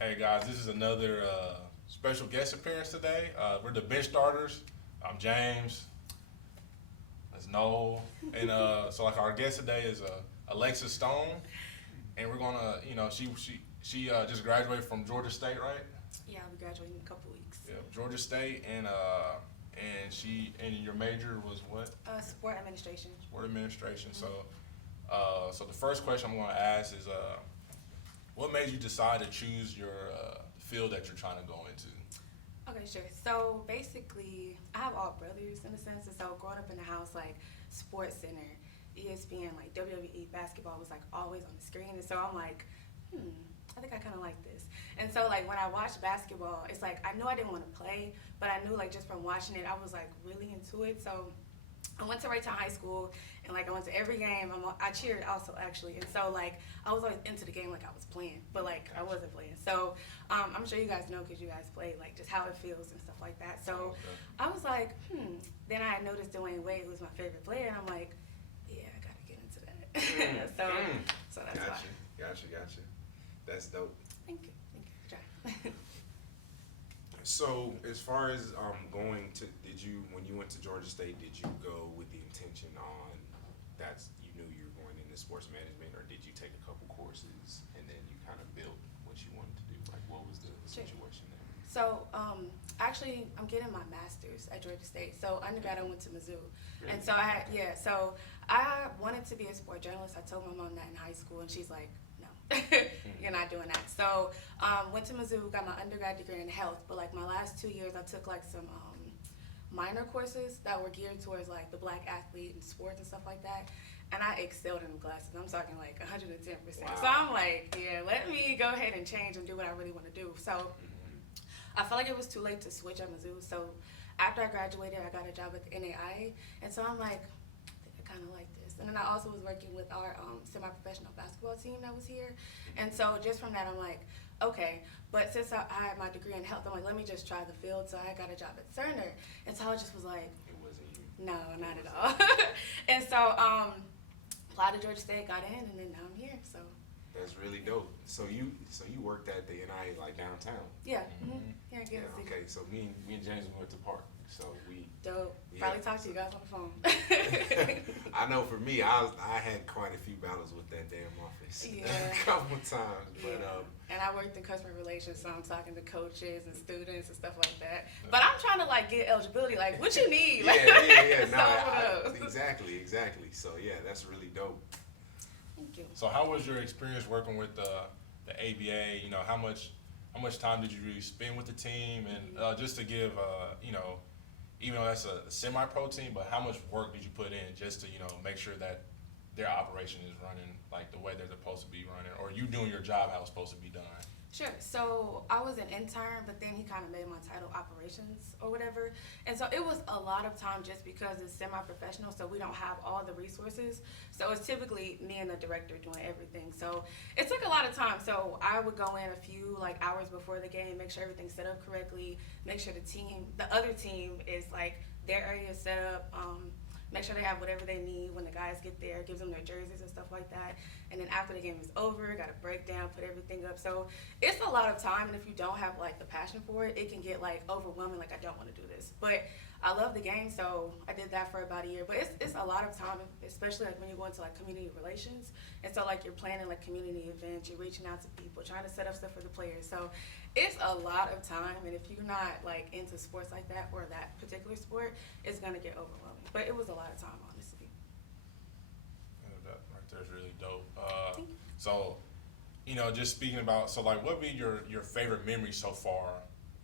Hey guys, this is another special guest appearance today. We're the bench starters. I'm James. That's Noel, and so like our guest today is Alexis Stone, and we're gonna, she just graduated from Georgia State, right? Yeah, I'll be graduating in a couple weeks. Yeah, Georgia State, and your major was what? Sport administration. Sport administration. So the first question I'm gonna ask is, what made you decide to choose your field that you're trying to go into? Okay, sure. So basically, I have all brothers in a sense, and so growing up in the house, like Sports Center, ESPN, like WWE basketball was like always on the screen, and so I'm like, I think I kind of like this. And so like when I watched basketball, it's like I knew I didn't want to play, but I knew like just from watching it, I was like really into it. So I went to Raytown High School, and like I went to every game. I cheered also actually, and so like I was always into the game like I was playing, but like I wasn't playing. So I'm sure you guys know because you guys played like just how it feels and stuff like that. So I was like, Then I noticed Dwayne Wade was my favorite player, and I'm like, yeah, I gotta get into that. So that's why. Gotcha. That's dope. Thank you. Try. So, as far as going to, when you went to Georgia State, did you go with the intention on you knew you were going into sports management, or did you take a couple courses and then you kind of built what you wanted to do? Like, what was the Sure. situation there? So, actually, I'm getting my master's at Georgia State. So, undergrad, I went to Mizzou. Really? And so so I wanted to be a sport journalist. I told my mom that in high school, and she's like, no, you're not doing that. So, went to Mizzou, got my undergrad degree in health, but like my last 2 years, I took like some minor courses that were geared towards like the black athlete and sports and stuff like that. And I excelled in the classes. I'm talking like 110%. Wow. So I'm like, yeah, let me go ahead and change and do what I really want to do. So I felt like it was too late to switch at Mizzou. So after I graduated, I got a job at the NAIA. And so I'm like, I think I kind of like this. And then I also was working with our semi-professional basketball team that was here. And so just from that, I'm like, okay. But since I had my degree in health, I'm like, let me just try the field. So I got a job at Cerner. And so I just was like, It wasn't you. no, not at all. And so applied to Georgia State, got in, and then now I'm here. So That's really dope. So you worked at the NIA like downtown. yeah, here, Yeah. give it. Okay. So me and James we went to Park. So we. Dope. Yeah. Probably talk to you guys on the phone. I know for me, I had quite a few battles with that damn office. Yeah. A couple of times, but And I worked in customer relations, so I'm talking to coaches and students and stuff like that. But I'm trying to like get eligibility. Like, what you need? Like, yeah. so, No, exactly. So yeah, that's really dope. Thank you. So how was your experience working with the ABA? You know, how much time did you really spend with the team? And just to give, even though that's a semi-pro team, but how much work did you put in just to, make sure that their operation is running like the way they're supposed to be running, or you doing your job how it's supposed to be done? Sure. So I was an intern, but then he kind of made my title operations or whatever. And so it was a lot of time just because it's semi-professional, so we don't have all the resources. So it's typically me and the director doing everything. So it took a lot of time. So I would go in a few like hours before the game, make sure everything's set up correctly, make sure the other team is like their area is set up, make sure they have whatever they need when the guys get there, gives them their jerseys and stuff like that. And then after the game is over, got to break down, put everything up. So it's a lot of time, and if you don't have like the passion for it, it can get like overwhelming, like I don't want to do this. But I love the game, so I did that for about a year. But it's a lot of time, especially like when you go into like community relations. And so like you're planning like community events, you're reaching out to people, trying to set up stuff for the players. So it's a lot of time, and if you're not like into sports like that or that particular sport, it's gonna get overwhelming. But it was a lot of time, honestly. Yeah, that right there is really dope. Thank you. So, just speaking about, so like, what would be your favorite memory so far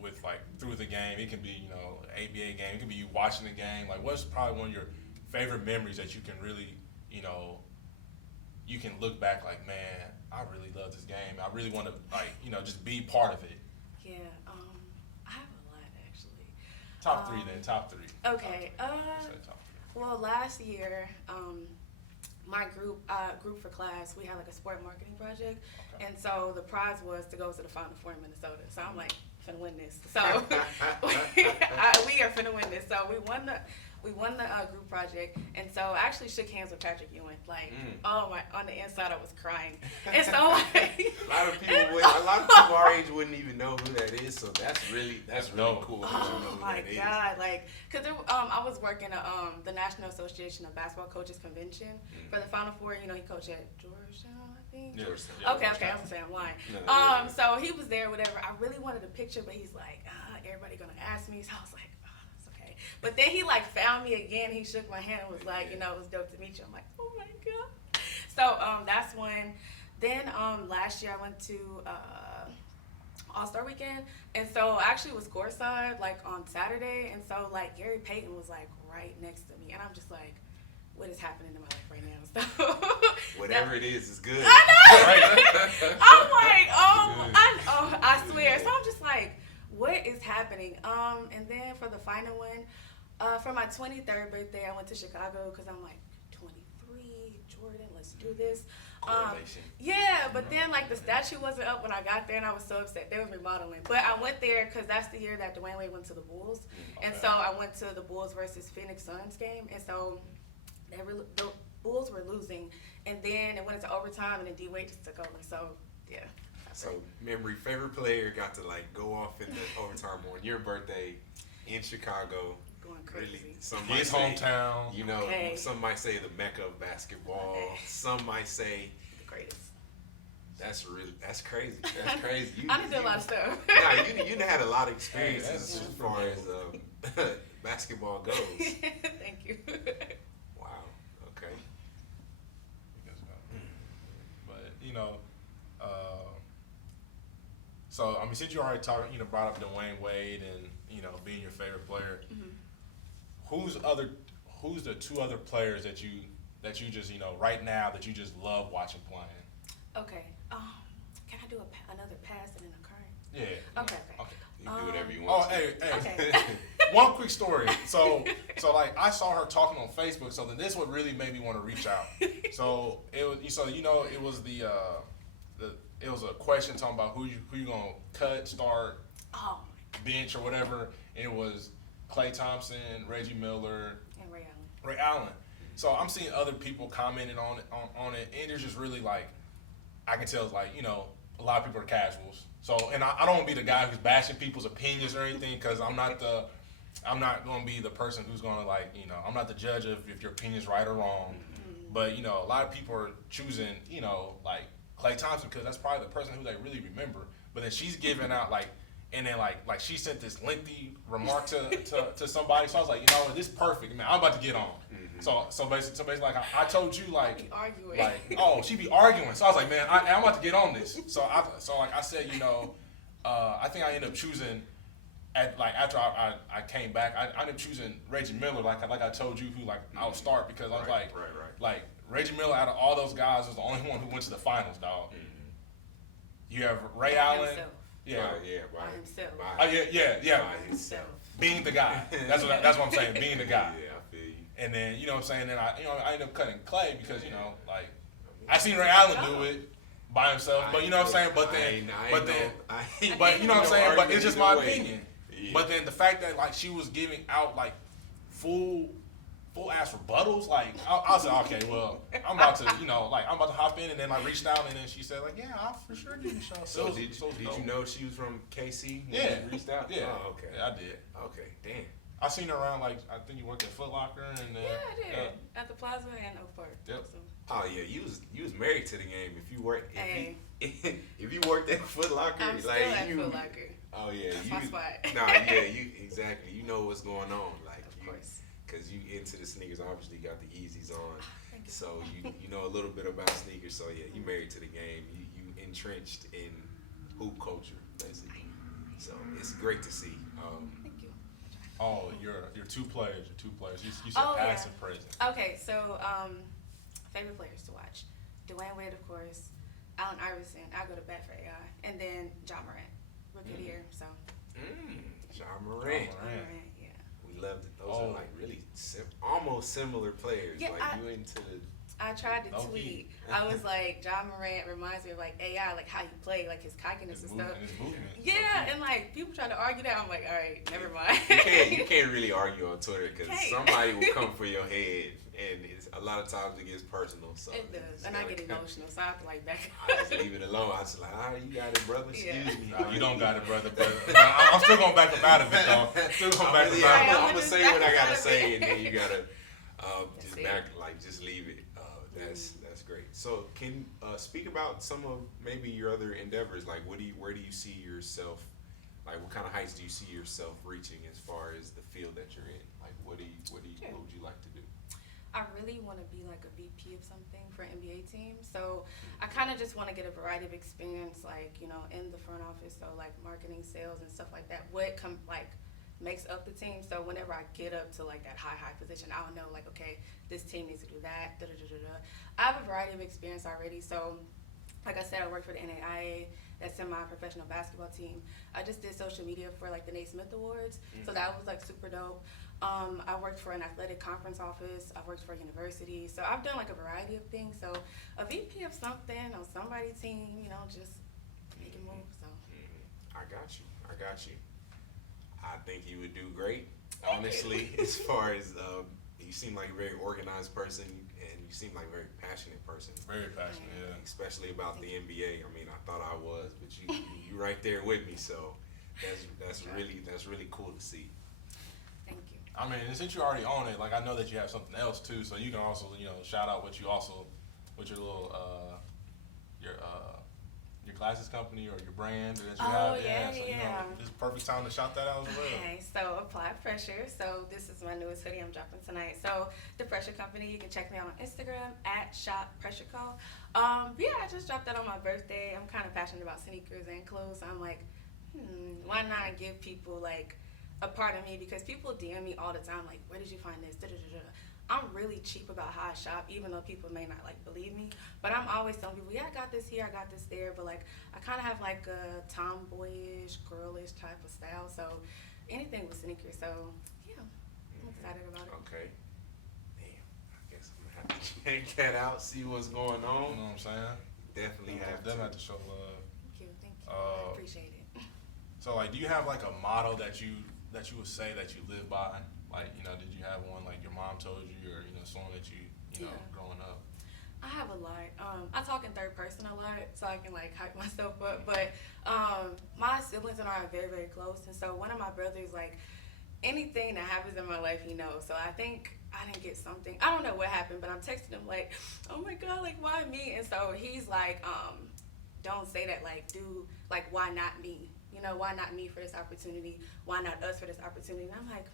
with like through the game? It can be, ABA game. It can be you watching the game. Like, what's probably one of your favorite memories that you can really, you can look back like, man, I really love this game. I really want to like, just be part of it. Yeah, I have a lot actually. Top three then. Top three. Okay. Say top three. Well, last year, my group for class, we had like a sport marketing project, Okay. and so the prize was to go to the Final Four in Minnesota. So I'm like, finna win this. So we are finna win this. So we we won the group project, and so I actually shook hands with Patrick Ewing. Like, oh my, on the inside I was crying. And so like, a lot of people our age wouldn't even know who that is. So that's really cool. That you know oh who my that is. God, like, cause I was working at the National Association of Basketball Coaches Convention for the Final Four. You know, he coached at Georgetown, I think. Yeah. Okay, I was gonna say I'm lying. No, So he was there, whatever. I really wanted a picture, but he's like, everybody gonna ask me. So I was like, it's okay. But then he like found me again. He shook my hand and was like, you know, it was dope to meet you. I'm like, oh my God. So that's one. Then last year I went to All-Star Weekend, and so I actually was courtside like on Saturday, and so like Gary Payton was like right next to me, and I'm just like, what is happening in my life right now? So Whatever it is good. I know. I'm like, I swear. So I'm just like, what is happening? And then for the final one, for my 23rd birthday, I went to Chicago because I'm like, 23, Jordan, let's do this. Yeah, but then like the statue wasn't up when I got there, and I was so upset. They was remodeling, but I went there because that's the year that Dwayne Wade went to the Bulls, and so I went to the Bulls versus Phoenix Suns game, and so the Bulls were losing, and then it went into overtime, and then D Wade just took over. So yeah. So memory favorite player got to like go off in the overtime on your birthday in Chicago. Going crazy. Really, some His might say, hometown. you know, Okay. some might say the mecca of basketball. Okay. Some might say The greatest. that's crazy. That's crazy. I done did a lot of stuff. Nah, you done had a lot of Hey, experiences that's as super far as basketball goes. Thank you. Wow. Okay. But you know, so I mean, since you already brought up Dwayne Wade and being your favorite player, who's the two other players that you just right now that you just love watching playing? Okay. Can I do another pass and then a current? Yeah. Okay. You can do whatever you Oh, want. hey. Okay. One quick story. So like I saw her talking on Facebook. So then this what really made me want to reach out. So it was, it was it was a question talking about who you gonna cut, start, Oh, bench or whatever. And it was Klay Thompson, Reggie Miller, and Ray Allen. Ray Allen. So I'm seeing other people commenting on it, and it's just really like I can tell like a lot of people are casuals. So and I don't want to be the guy who's bashing people's opinions or anything because I'm not going to be the person who's going to I'm not the judge of if your opinion's right or wrong. But a lot of people are choosing like Klay Thompson because that's probably the person who they really remember. But then she's giving out and then like she sent this lengthy remark to somebody. So I was like, this is perfect, man. I'm about to get on. So basically like I told you like Arguing. like she be arguing. So I was like, man, I'm about to get on this. So like I said, I think I ended up choosing after I came back, I ended up choosing Reggie Miller like I told you who I'll start because I was Right. like Reggie Miller out of all those guys was the only one who went to the finals, dog. You have Ray Allen. Himself. Yeah. By himself. Yeah. By himself. Being the guy. That's what I'm saying. Being the guy. Yeah, I feel you. And then what I'm saying. Then I ended up cutting Klay because I seen Ray Allen do it by himself. But you know what I'm saying. But then you know what I'm saying. But it's just my opinion. Yeah. But then the fact that she was giving out full ass rebuttals, I was like, okay, well, I'm about to hop in, and then I reached out, and then she said yeah, I'll for sure give you a shot. So did you know she was from KC when Yeah. you reached out? Yeah. Oh, okay. Yeah, I did. Okay, damn. I seen her around I think you worked at Foot Locker and Yeah, I did. At the Plaza and Oak Park. Yep. So. Oh yeah, you was married to the game. If you worked, Hey. if you worked at Foot Locker, I'm still like at you. Foot Locker. Oh yeah, That's you. my spot. Nah, yeah, you exactly. You know what's going on, Of course. because you into the sneakers. Obviously, got the Yeezys on, Thank you. so you know a little bit about sneakers. So yeah, you married to the game. You entrenched in hoop culture, basically. So it's great to see. Thank you. oh, you're two players. You said Oh, past yeah. and present. Okay, so favorite players to watch: Dwayne Wade, of course. Allen Iverson. I go to bat for AI, and then John Morant. Rookie of the year. So. John Oh, Morant. John Morant, yeah. We loved it. Those are like really almost similar players. Yeah, like you into the. I tried to Low tweet. key. I was like, John Morant reminds me of like AI, like how you play, like his cockiness and stuff. His movement. Yeah, and like people try to argue that. I'm like, all right, never mind. You can't really argue on Twitter because Can't. somebody will come for your head, and a lot of times it gets personal. So It does, and I get emotional, so I have to like back. I just leave it alone. I just like, all right, you got it, brother. Excuse Yeah. me. Nah, you don't got it, brother. But I'm still going back up out of it, though. Still going back up Yeah, out of it. I'm gonna say what I gotta Back say, out and of it. then you gotta just it. back, just leave it. That's great. So, can speak about some of maybe your other endeavors. Like, where do you see yourself? Like, what kind of heights do you see yourself reaching as far as the field that you're in? Like, what would you like to do? I really want to be like a VP of something for an NBA team. So I kind of just want to get a variety of experience, like, you know, in the front office. So like marketing, sales, and stuff like that. What makes up the team. So whenever I get up to like that high position, I'll know like, okay, this team needs to do that. Da, da, da, da, da. I have a variety of experience already. So like I said, I work for the NAIA, that semi-professional basketball team. I just did social media for like the Naismith Awards, so that was like super dope. I worked for an athletic conference office. I worked for a university, so I've done like a variety of things. So a VP of something on somebody's team, you know, just making moves. So I got you. I think you would do great. Thank Honestly, you. as far as you seem like a very organized person, and you seem like a very passionate person. Very passionate, yeah. Especially about the NBA. I mean, I thought I was, but you right there with me. So that's really cool to see. thank you. I mean, since you already own it, like I know that you have something else too, so you can also, you know, shout out what you also, with your little, your glasses company or your brand that you Oh, have. yeah, So, you yeah. know, this is perfect time to shout that out as well. Okay, so Apply Pressure. So this is my newest hoodie I'm dropping tonight. So the Pressure Company, you can check me out on Instagram at Shop Pressure Co. Yeah, I just dropped that on my birthday. I'm kind of passionate about sneakers and clothes. So I'm like, why not give people like a part of me? Because people DM me all the time, like, where did you find this? Da, da, da, da. I'm really cheap about how I shop, even though people may not like believe me. But I'm always telling people, yeah, I got this here, I got this there. But like, I kind of have like a tomboyish, girlish type of style. So anything with sneakers. So yeah, I'm excited about it. Okay. Damn. I guess I'm gonna have to check that out, see what's going You on. know what I'm saying? Definitely have Definitely have to. to show love. Thank you. I appreciate it. So like, do you have like a motto that you would say that you live by? Like, you know, did you have one like your mom told you, or you know, someone that you know, Yeah. growing up? I have a lot. I talk in third person a lot, so I can like hype myself up. But my siblings and I are very, very close, and so one of my brothers, like anything that happens in my life, he knows. So I think I didn't get something. I don't know what happened, but I'm texting him like, "Oh my God, like why me?" And so he's like, "Don't say that. Like, why not me? You know, why not me for this opportunity? Why not us for this opportunity?" And I'm like,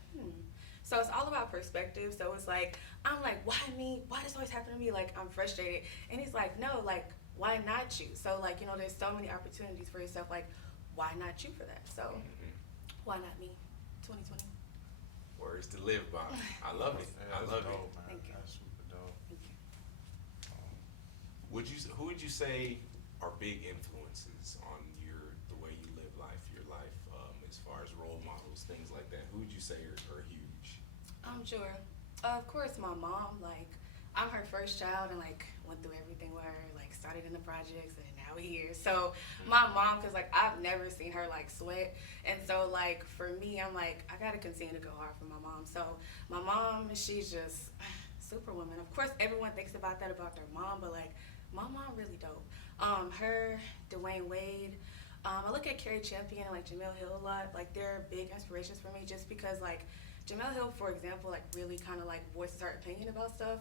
So it's all about perspective. So it's like, I'm like, why me? Why does this always happen to me? Like, I'm frustrated. And he's like, no, like, why not you? So, like, you know, there's so many opportunities for yourself. Like, why not you for that? So, why not me? 2020. Words to live by. I love it. Yeah, I that's love dope, it. man. Thank you. That's super dope. Thank you. Who would you say are big influences on the way you live life, your life, as far as role models, things like that? Who would you say are huge? I'm sure. Of course, my mom, like, I'm her first child and, like, went through everything with her, like, started in the projects and now we're here. So, my mom, because, like, I've never seen her, like, sweat. And so, like, for me, I'm like, I got to continue to go hard for my mom. So, my mom, she's just superwoman. Of course, everyone thinks about that about their mom, but, like, my mom really dope. Her, Dwayne Wade. I look at Carrie Champion and, like, Jamel Hill a lot. Like, they're big inspirations for me just because, like, Jamel Hill, for example, like really kind of like voices her opinion about stuff.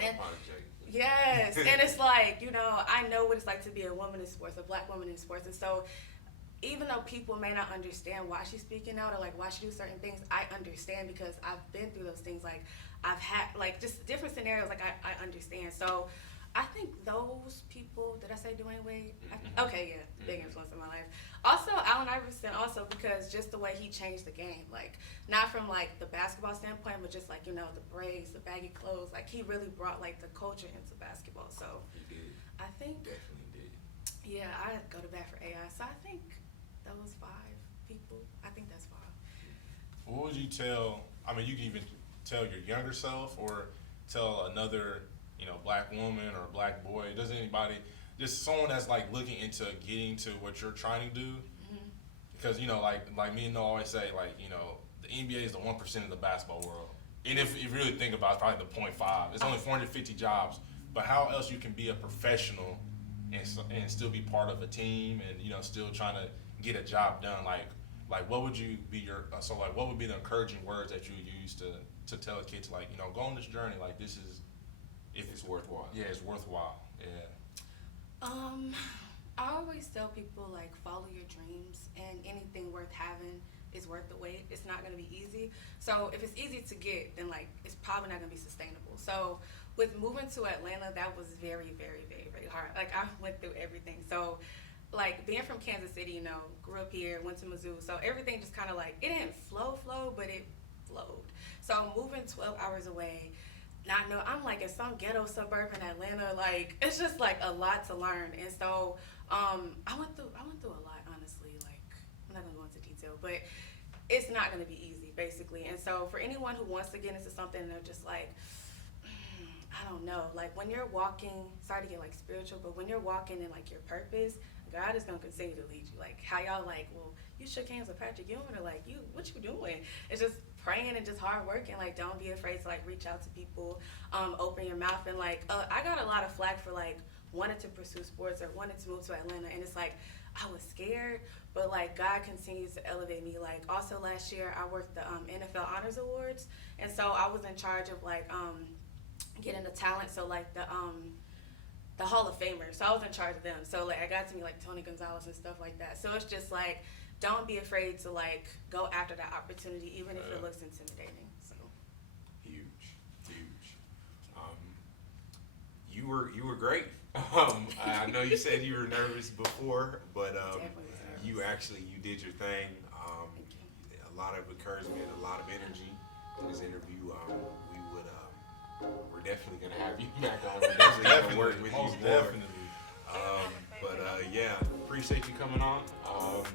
I apologize. Yes, and it's like, you know, I know what it's like to be a woman in sports, a black woman in sports, and so even though people may not understand why she's speaking out or like why she do certain things, I understand because I've been through those things. Like I've had like just different scenarios. Like I understand. So I think those people. Did I say Dwayne Wade? Okay, yeah, big influence in my life. Also, Allen Iverson. Also because just the way he changed the game. Like not from like the basketball standpoint, but just like you know the braids, the baggy clothes. Like he really brought like the culture into basketball. So He did. I think Definitely did. yeah, I go to bat for AI. So I think those 5 people. I think that's 5. What would you tell? I mean, you can even tell your younger self or tell another, black woman or black boy, does anybody, just someone that's like looking into getting to what you're trying to do? Because like me and Noah always say, like, the NBA is the 1% of the basketball world. And if you really think about it, it's probably the 0.5. It's only 450 jobs. But how else you can be a professional and still be part of a team and still trying to get a job done? Like what would you be what would be the encouraging words that you would use to tell a kid to go on this journey? Like, this is, if It's worthwhile. Yeah, it's worthwhile. Yeah. I always tell people, like, follow your dreams, and anything worth having is worth the wait. It's not going to be easy. So if it's easy to get, then, like, it's probably not going to be sustainable. So with moving to Atlanta, that was very, very, very, very hard. Like, I went through everything. So, like, being from Kansas City, grew up here, went to Mizzou. So everything just kind of, like, it didn't flow, but it flowed. So moving 12 hours away, I'm like in some ghetto suburb in Atlanta. Like, it's just like a lot to learn. And so I went through a lot, honestly. Like, I'm not gonna go into detail, but it's not gonna be easy, basically. And so for anyone who wants to get into something, they're just like, I don't know. Like, when you're walking, sorry to get like spiritual, but when you're walking in like your purpose, God is gonna continue to lead you. Like, how y'all like, well, you shook hands with Patrick Ewing, or like, what you doing? It's just praying and just hard work, and like, don't be afraid to like reach out to people, open your mouth. And like, I got a lot of flack for like wanting to pursue sports or wanting to move to Atlanta, and it's like, I was scared, but like, God continues to elevate me. Like, also last year I worked the NFL Honors Awards, and so I was in charge of like getting the talent, so like the Hall of Famers. So I was in charge of them. So like, I got to meet like Tony Gonzalez and stuff like that. So it's just like, don't be afraid to like go after that opportunity, even if it looks intimidating. So Huge. You were great. I know you said you were nervous before, but Definitely was nervous. you did your thing. Thank you. A lot of encouragement, a lot of energy in this interview. We're definitely gonna have you back on. We're definitely gonna work with you Most more. definitely. Yeah, appreciate you coming on.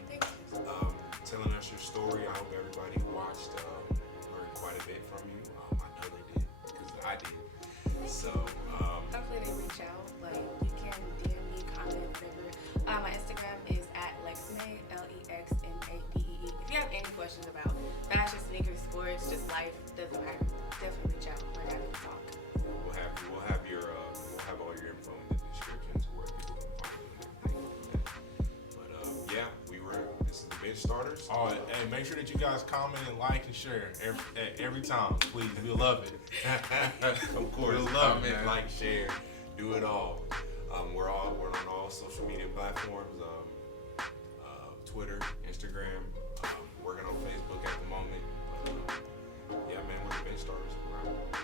Thank you. Telling us your story. I hope everybody watched, learned quite a bit from you. I know they did, because I did. So, Hopefully they reach out. Like, you can DM me, comment, whatever. My Instagram is @Lexmade, LEXMADEE. If you have any questions about fashion, sneakers, sports, just life, doesn't matter, definitely reach out. We're happy to talk. we'll have all your info in the description to where people can find you and everything like that. But this is the Bench Starters. All right, hey, make sure that you guys comment and like and share every time, please. We love it. Of course, We'll love it, comment, man. like, share, do it all. We're on all social media platforms, Twitter, Instagram, working on Facebook at the moment. Yeah, man, we're the Bench Starters. We're out.